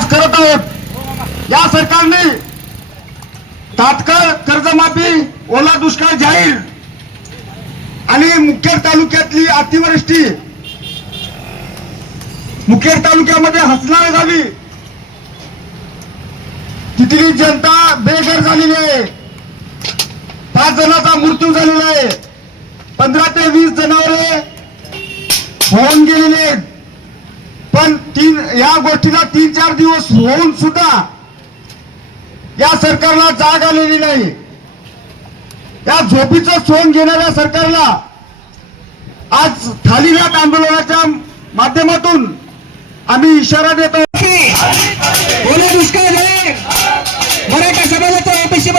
करत आहोत. या सरकारने तात्काळ कर्जमाफी ओला दुष्काळ जाहीर आणि मुखेड तालुक्यातली अतिवृष्टी मुखेड तालुक्यामध्ये हसणार गावी. तिथली जनता बेघर झालेली आहे. पाच जणांचा मृत्यू झालेला आहे. पंधरा ते वीस जनावरे होऊन गेलेले आहेत. पण तीन या गोष्टीला तीन चार दिवस होऊन सुद्धा या सरकारला जाग आलेली नाही. या झोपीचं सोन घेणाऱ्या सरकारला आज खाली या आंदोलनाच्या माध्यमातून आम्ही इशारा देतो. दुष्काळ झाले. मराठा समाजाच्या ओबीसी